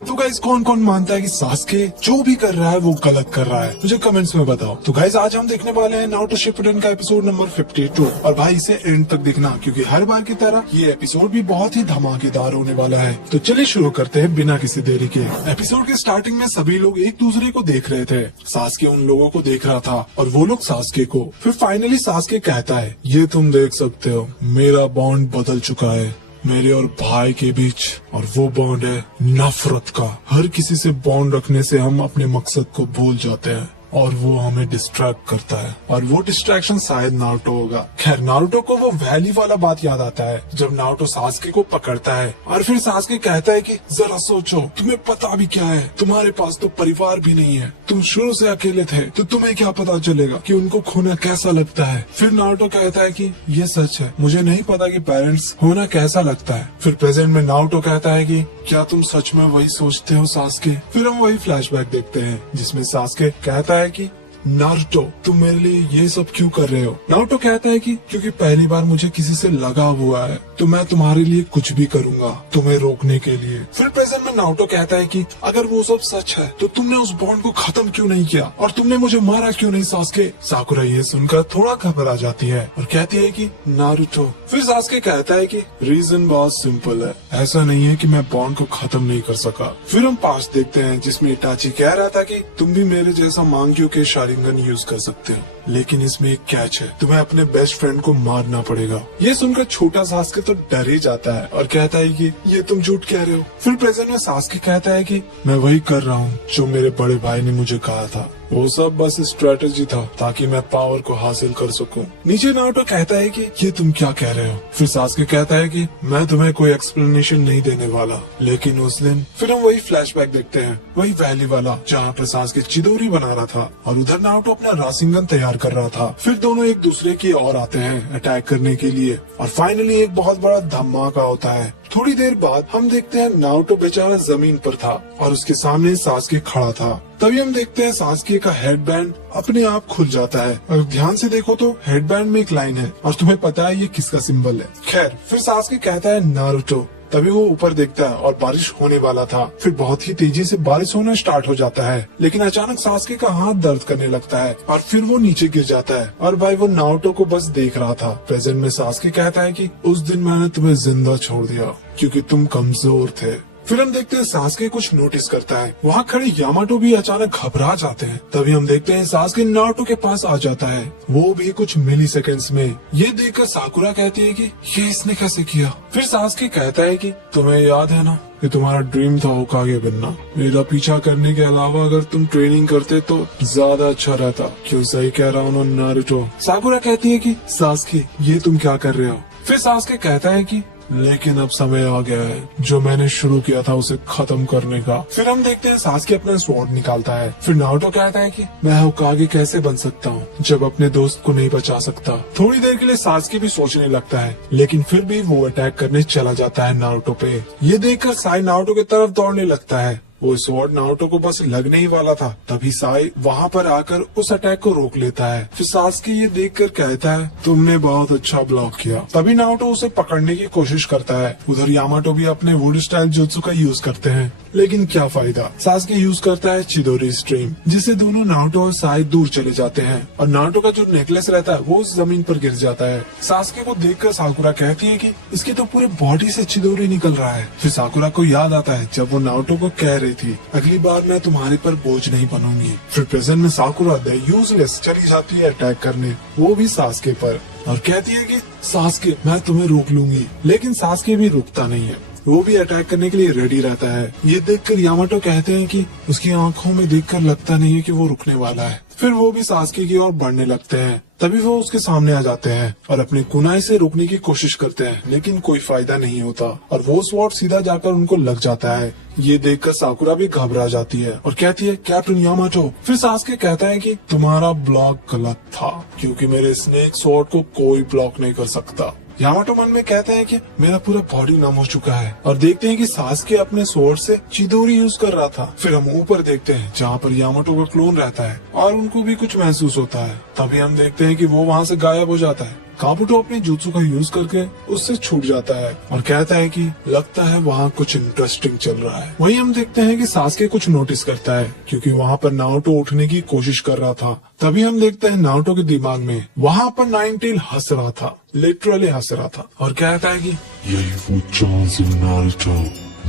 तो गाइस कौन कौन मानता है कि सास्के जो भी कर रहा है वो गलत कर रहा है, मुझे कमेंट्स में बताओ। तो गाइस आज हम देखने वाले हैं नारुतो शिपुडेन का एपिसोड नंबर 52 और भाई इसे एंड तक देखना क्योंकि हर बार की तरह ये एपिसोड भी बहुत ही धमाकेदार होने वाला है। तो चलिए शुरू करते हैं बिना किसी देरी के। एपिसोड के स्टार्टिंग में सभी लोग एक दूसरे को देख रहे थे। सास्के उन लोगों को देख रहा था और वो लोग सास्के को। फिर फाइनली सास्के कहता है, ये तुम देख सकते हो मेरा बॉन्ड बदल चुका है मेरे और भाई के बीच, और वो बॉन्ड है नफरत का। हर किसी से बॉन्ड रखने से हम अपने मकसद को भूल जाते हैं और वो हमें डिस्ट्रैक्ट करता है, और वो डिस्ट्रैक्शन शायद नारुतो होगा। खैर नारुतो को वो वैली वाला बात याद आता है जब नारुतो सास्के को पकड़ता है और फिर सास्के कहता है कि जरा सोचो, तुम्हें पता भी क्या है, तुम्हारे पास तो परिवार भी नहीं है, तुम शुरू से अकेले थे, तो तुम्हें क्या पता चलेगा कि उनको खोना कैसा लगता है। फिर नारुतो कहता है कि ये सच है, मुझे नहीं पता कि पेरेंट्स होना कैसा लगता है। फिर प्रेजेंट में नारुतो कहता है कि क्या तुम सच में वही सोचते हो सास्के। फिर हम वही फ्लैशबैक देखते हैं जिसमें सास्के कहता है कि नारुतो तुम मेरे लिए ये सब क्यों कर रहे हो। नारुतो कहता है कि क्योंकि पहली बार मुझे किसी से लगा हुआ है, तो मैं तुम्हारे लिए कुछ भी करूंगा तुम्हें रोकने के लिए। फिर प्रेजेंट में नारुतो कहता है कि अगर वो सब सच है तो तुमने उस बॉन्ड को खत्म क्यों नहीं किया और तुमने मुझे मारा क्यों नहीं सास्के। साकुरा ये सुनकर थोड़ा घबरा जाती है और कहती है कि नारुतो। फिर सास्के कहता है कि रीजन बहुत सिंपल है, ऐसा नहीं है कि मैं बॉन्ड को खत्म नहीं कर सका। फिर हम पास देखते हैं जिसमें इटाची कह रहा था कि तुम भी मेरे जैसा मांग्यो के शारिंगन यूज कर सकते हो, लेकिन इसमें एक कैच है, तुम्हें अपने बेस्ट फ्रेंड को मारना पड़ेगा। ये सुनकर छोटा सास्के तो डर ही जाता है और कहता है कि ये तुम झूठ कह रहे हो। फिर प्रेजेंट में सास्के कहता है कि मैं वही कर रहा हूँ जो मेरे बड़े भाई ने मुझे कहा था, वो सब बस स्ट्रेटेजी था ताकि मैं पावर को हासिल कर सकूं। नीचे नारुतो कहता है कि ये तुम क्या कह रहे हो। फिर सास्के कहता है कि मैं तुम्हें कोई एक्सप्लेनेशन नहीं देने वाला, लेकिन उस दिन। फिर हम वही फ्लैशबैक देखते हैं, वही वैली वाला जहाँ पर सास्के चिदोरी बना रहा था और उधर नारुतो अपना राशिंगन तैयार कर रहा था। फिर दोनों एक दूसरे की ओर आते हैं अटैक करने के लिए और फाइनली एक बहुत बड़ा धमाका होता है। थोड़ी देर बाद हम देखते हैं नारुतो बेचारा जमीन पर था और उसके सामने सास्के खड़ा था। तभी हम देखते हैं सास्के का हेडबैंड अपने आप खुल जाता है और ध्यान से देखो तो हेडबैंड में एक लाइन है और तुम्हें पता है ये किसका सिंबल है। खैर फिर सास्के कहता है नारुतो। तभी वो ऊपर देखता है और बारिश होने वाला था। फिर बहुत ही तेजी से बारिश होना स्टार्ट हो जाता है, लेकिन अचानक सास्के का हाथ दर्द करने लगता है और फिर वो नीचे गिर जाता है और भाई वो नारुतो को बस देख रहा था। प्रेजेंट में सास्के कहता है कि उस दिन मैंने तुम्हें जिंदा छोड़ दिया क्योंकि तुम कमजोर थे। फिर हम देखते हैं सास्के कुछ नोटिस करता है, वहाँ खड़े यामाटो भी अचानक घबरा जाते हैं। तभी हम देखते हैं सास्के नारुतो के पास आ जाता है, वो भी कुछ मिली सेकेंड्स में। ये देखकर साकुरा कहती है कि ये इसने कैसे किया। फिर सास्के कहता है कि तुम्हें याद है ना कि तुम्हारा ड्रीम था होकागे बनना, मेरा पीछा करने के अलावा अगर तुम ट्रेनिंग करते तो ज्यादा अच्छा रहता। क्यों सही कह रहा हूँ नारुतो। साकुरा कहती है कि सास्के ये तुम क्या कर रहे हो। फिर सास्के कहता है कि लेकिन अब समय आ गया है जो मैंने शुरू किया था उसे खत्म करने का। फिर हम देखते हैं सास्के अपना स्वॉर्ड निकालता है। फिर नारुतो कहता है कि मैं होकागे कैसे बन सकता हूँ जब अपने दोस्त को नहीं बचा सकता। थोड़ी देर के लिए सास्के भी सोचने लगता है, लेकिन फिर भी वो अटैक करने चला जाता है नारुतो पे। ये देखकर साई नारुतो की तरफ दौड़ने लगता है। वो स्वॉर्ड नारुतो को बस लगने ही वाला था, तभी साई वहाँ पर आकर उस अटैक को रोक लेता है। फिर सास्के ये देखकर कहता है तुमने बहुत अच्छा ब्लॉक किया। तभी नारुतो उसे पकड़ने की कोशिश करता है। उधर यामाटो भी अपने वुड स्टाइल जुत्सु का यूज करते हैं, लेकिन क्या फायदा। सास्के यूज करता है चिदोरी स्ट्रीम, जिससे दोनों नारुतो और साई दूर चले जाते हैं और नारुतो का जो नेकलेस रहता है वो उस जमीन पर गिर जाता है। सास्के को देखकर साकुरा कहती है कि इसके तो पूरे बॉडी से चिदोरी निकल रहा है। फिर साकुरा को याद आता है जब वो नारुतो को कह रही थी अगली बार मैं तुम्हारे पर बोझ नहीं बनूंगी। फिर प्रेजेंट में साकुरा द यूजलेस चली जाती है अटैक करने, वो भी सास्के पर, और कहती है कि सास्के मैं तुम्हें रोक लूंगी। लेकिन सास्के भी रुकता नहीं है, वो भी अटैक करने के लिए रेडी रहता है। ये देखकर यामाटो कहते हैं कि उसकी आंखों में देखकर लगता नहीं है कि वो रुकने वाला है। फिर वो भी सास्के की ओर बढ़ने लगते हैं। तभी वो उसके सामने आ जाते हैं और अपने कुनाई से रोकने की कोशिश करते हैं, लेकिन कोई फायदा नहीं होता और वो स्वॉर्ड सीधा जाकर उनको लग जाता है। ये देखकर साकुरा भी घबरा जाती है और कहती है कैप्टन यामाटो। फिर सास्के कहता है कि तुम्हारा ब्लॉक गलत था क्योंकि मेरे स्नेक स्वॉर्ड को कोई ब्लॉक नहीं कर सकता। यामाटो मन में कहते हैं कि मेरा पूरा बॉडी नम हो चुका है और देखते हैं कि सास्के अपने स्वॉर्ड से चिदोरी यूज कर रहा था। फिर हम ऊपर देखते हैं जहाँ पर यामाटो का क्लोन रहता है और उनको भी कुछ महसूस होता है। तभी हम देखते हैं कि वो वहाँ से गायब हो जाता है। काबुटो अपने जुत्सु का यूज करके उससे छूट जाता है और कहता है कि लगता है वहाँ कुछ इंटरेस्टिंग चल रहा है। वहीं हम देखते हैं कि सास्के कुछ नोटिस करता है क्योंकि वहाँ पर नारुतो उठने की कोशिश कर रहा था। तभी हम देखते हैं नारुतो के दिमाग में वहाँ पर नाइनटेल हंस रहा था, लिटरली हंस रहा था और कहता है कि यही वो चांस है नारुतो,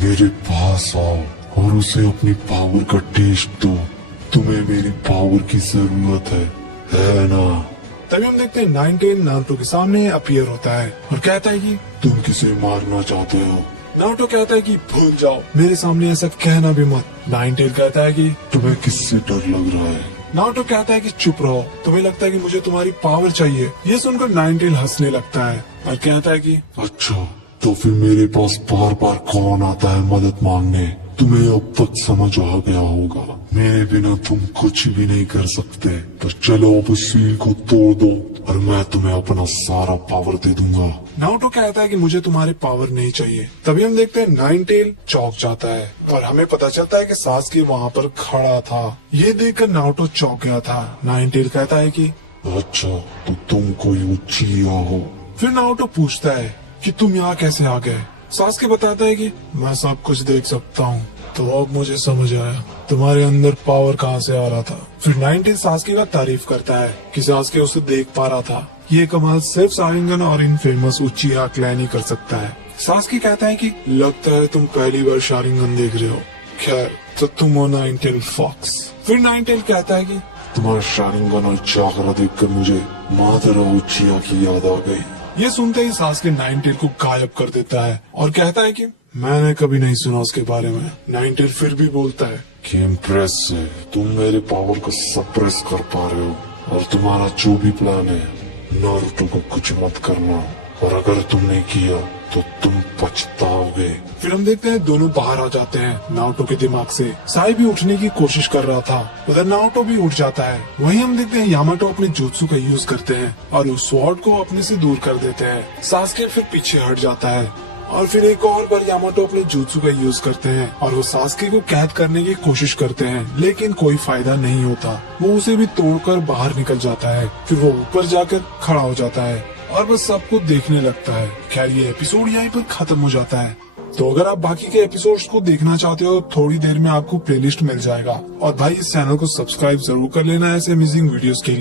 मेरे पास आओ और उसे अपनी पावर का टेस्ट दो। तुम्हें मेरी पावर की जरूरत है ना? तभी हम देखते हैं नाइनटेल नारुतो के सामने अपीयर होता है और कहता है कि तुम किसे मारना चाहते हो? नारुतो कहता है कि भूल जाओ, मेरे सामने ऐसा कहना भी मत। नाइनटेल कहता है कि तुम्हें किससे डर लग रहा है? नारुतो कहता है कि चुप रहो, तुम्हें लगता है कि मुझे तुम्हारी पावर चाहिए। ये सुनकर नाइनटेल हंसने लगता है और कहता है कि अच्छा, तो फिर मेरे पास बार बार कौन आता है मदद मांगने? तुम्हें अब तक समझ आ गया होगा, मेरे बिना तुम कुछ भी नहीं कर सकते। तो चलो अब इस सील को तोड़ दो और मैं तुम्हें अपना सारा पावर दे दूंगा। नारुतो कहता है कि मुझे तुम्हारी पावर नहीं चाहिए। तभी हम देखते हैं नाइनटेल चौंक जाता है और हमें पता चलता है कि सास्के वहाँ पर खड़ा था। ये देखकर नारुतो चौंक गया था। नाइनटेल कहता है कि अच्छा, तो तुम कोई उचिया हो? फिर नारुतो पूछता है कि तुम यहाँ कैसे आ गए। सास्के बताता है कि मैं सब कुछ देख सकता हूँ। तो अब मुझे समझ आया तुम्हारे अंदर पावर कहाँ से आ रहा था। फिर नाइनटेल सास्के का तारीफ करता है कि सास्के उसे देख पा रहा था। ये कमाल सिर्फ शारिंगन और इन फेमस उचिया क्लैन ही कर सकता है। सास्के कहता है कि लगता है तुम पहली बार शारिंगन देख रहे हो। खैर, तो तुम हो नाइनटेल फॉक्स। फिर नाइनटेल कहता है कि तुम्हारा शारिंगन और चाकरा देखकर मुझे मादरा उचिया की याद आ गई। ये सुनते ही सास्के नाइनटेल को गायब कर देता है और कहता है कि मैंने कभी नहीं सुना उसके बारे में। नाइनटेल फिर भी बोलता है कि इम्प्रेस है, तुम मेरे पावर को सप्रेस कर पा रहे हो और तुम्हारा जो भी प्लान है नारुतो को कुछ मत करना, और अगर तुमने किया तो तुम पछताओगे। फिर हम देखते हैं दोनों बाहर आ जाते हैं नारुतो के दिमाग से। साई भी उठने की कोशिश कर रहा था, उधर नारुतो भी उठ जाता है। वहीं हम देखते हैं यामाटो अपने जुत्सु का यूज करते हैं और उस स्वॉर्ड को अपने से दूर कर देते हैं। सास्के फिर पीछे हट जाता है और फिर एक और बार यामाटो अपने जुत्सु का यूज करते हैं और वो सास्के को कैद करने की कोशिश करते हैं, लेकिन कोई फायदा नहीं होता। वो उसे भी तोड़कर बाहर निकल जाता है। फिर वो ऊपर जाकर खड़ा हो जाता है और बस सबको देखने लगता है। खैर, ये एपिसोड यहीं पर खत्म हो जाता है। तो अगर आप बाकी के एपिसोड्स को देखना चाहते हो, थोड़ी देर में आपको प्लेलिस्ट मिल जाएगा। और भाई, इस चैनल को सब्सक्राइब जरूर कर लेना ऐसे अमेजिंग वीडियोस के लिए।